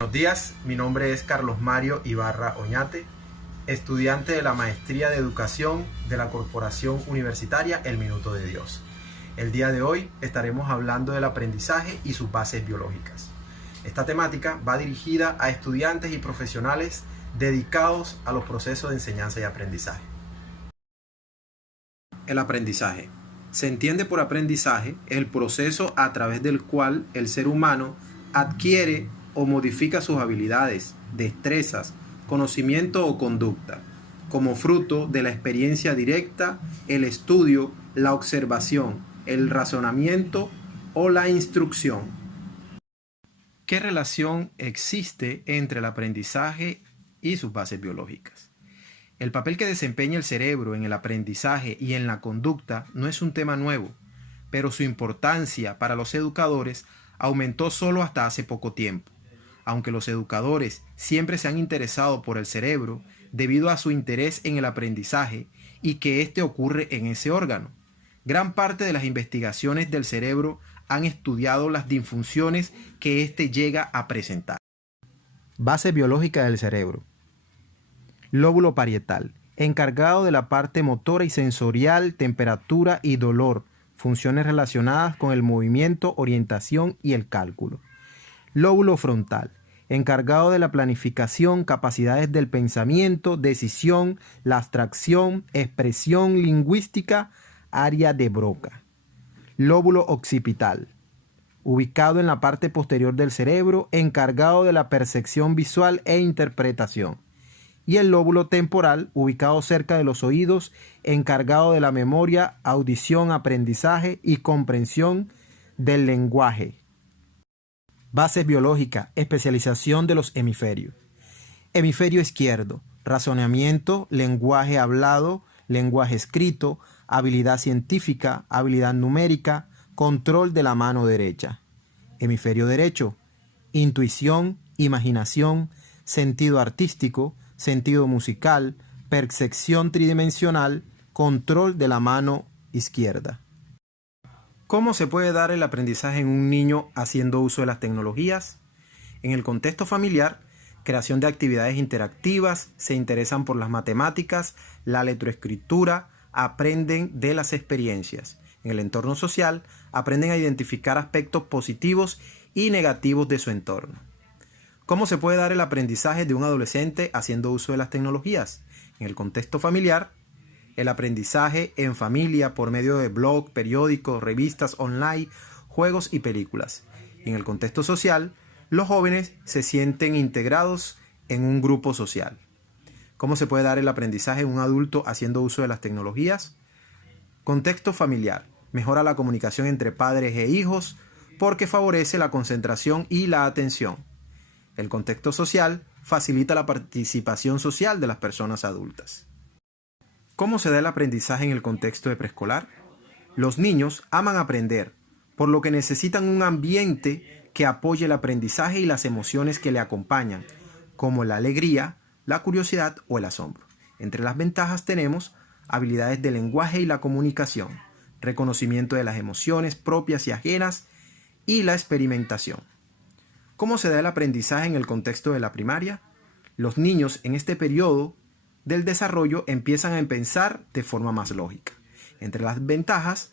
Buenos días, mi nombre es Carlos Mario Ibarra Oñate, estudiante de la Maestría de Educación de la Corporación Universitaria El Minuto de Dios. El día de hoy estaremos hablando del aprendizaje y sus bases biológicas. Esta temática va dirigida a estudiantes y profesionales dedicados a los procesos de enseñanza y aprendizaje. El aprendizaje. Se entiende por aprendizaje el proceso a través del cual el ser humano adquiere o modifica sus habilidades, destrezas, conocimiento o conducta, como fruto de la experiencia directa, el estudio, la observación, el razonamiento o la instrucción. ¿Qué relación existe entre el aprendizaje y sus bases biológicas? El papel que desempeña el cerebro en el aprendizaje y en la conducta no es un tema nuevo, pero su importancia para los educadores aumentó solo hasta hace poco tiempo. Aunque los educadores siempre se han interesado por el cerebro debido a su interés en el aprendizaje y que éste ocurre en ese órgano. Gran parte de las investigaciones del cerebro han estudiado las disfunciones que éste llega a presentar. Base biológica del cerebro. Lóbulo parietal, encargado de la parte motora y sensorial, temperatura y dolor, funciones relacionadas con el movimiento, orientación y el cálculo. Lóbulo frontal, encargado de la planificación, capacidades del pensamiento, decisión, la abstracción, expresión lingüística, área de Broca. Lóbulo occipital, ubicado en la parte posterior del cerebro, encargado de la percepción visual e interpretación. Y el lóbulo temporal, ubicado cerca de los oídos, encargado de la memoria, audición, aprendizaje y comprensión del lenguaje. Bases biológicas, especialización de los hemisferios. Hemisferio izquierdo, razonamiento, lenguaje hablado, lenguaje escrito, habilidad científica, habilidad numérica, control de la mano derecha. Hemisferio derecho, intuición, imaginación, sentido artístico, sentido musical, percepción tridimensional, control de la mano izquierda. ¿Cómo se puede dar el aprendizaje en un niño haciendo uso de las tecnologías? En el contexto familiar, creación de actividades interactivas, se interesan por las matemáticas, la lectoescritura, aprenden de las experiencias. En el entorno social, aprenden a identificar aspectos positivos y negativos de su entorno. ¿Cómo se puede dar el aprendizaje de un adolescente haciendo uso de las tecnologías? En el contexto familiar, el aprendizaje en familia por medio de blog, periódicos, revistas online, juegos y películas. En el contexto social, los jóvenes se sienten integrados en un grupo social. ¿Cómo se puede dar el aprendizaje en un adulto haciendo uso de las tecnologías? Contexto familiar. Mejora la comunicación entre padres e hijos porque favorece la concentración y la atención. El contexto social facilita la participación social de las personas adultas. ¿Cómo se da el aprendizaje en el contexto de preescolar? Los niños aman aprender, por lo que necesitan un ambiente que apoye el aprendizaje y las emociones que le acompañan, como la alegría, la curiosidad o el asombro. Entre las ventajas tenemos habilidades de lenguaje y la comunicación, reconocimiento de las emociones propias y ajenas y la experimentación. ¿Cómo se da el aprendizaje en el contexto de la primaria? Los niños en este periodo del desarrollo empiezan a pensar de forma más lógica. Entre las ventajas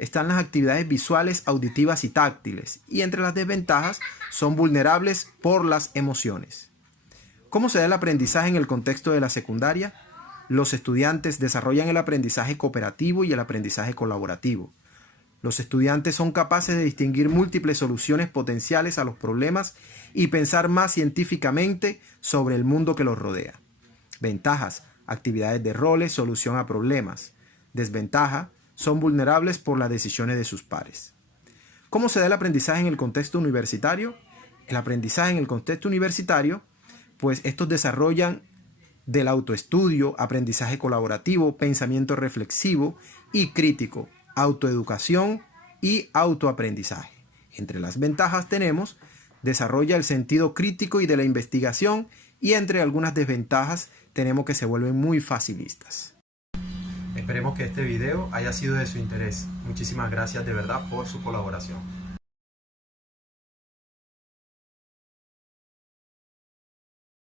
están las actividades visuales, auditivas y táctiles, y entre las desventajas son vulnerables por las emociones. ¿Cómo se da el aprendizaje en el contexto de la secundaria? Los estudiantes desarrollan el aprendizaje cooperativo y el aprendizaje colaborativo. Los estudiantes son capaces de distinguir múltiples soluciones potenciales a los problemas y pensar más científicamente sobre el mundo que los rodea. Ventajas: actividades de roles, solución a problemas. Desventaja: son vulnerables por las decisiones de sus pares. ¿Cómo se da el aprendizaje en el contexto universitario? El aprendizaje en el contexto universitario, pues estos desarrollan del autoestudio, aprendizaje colaborativo, pensamiento reflexivo y crítico, autoeducación y autoaprendizaje. Entre las ventajas tenemos: desarrolla el sentido crítico y de la investigación, y entre algunas desventajas tenemos que se vuelven muy facilistas. Esperemos que este video haya sido de su interés. Muchísimas gracias de verdad por su colaboración.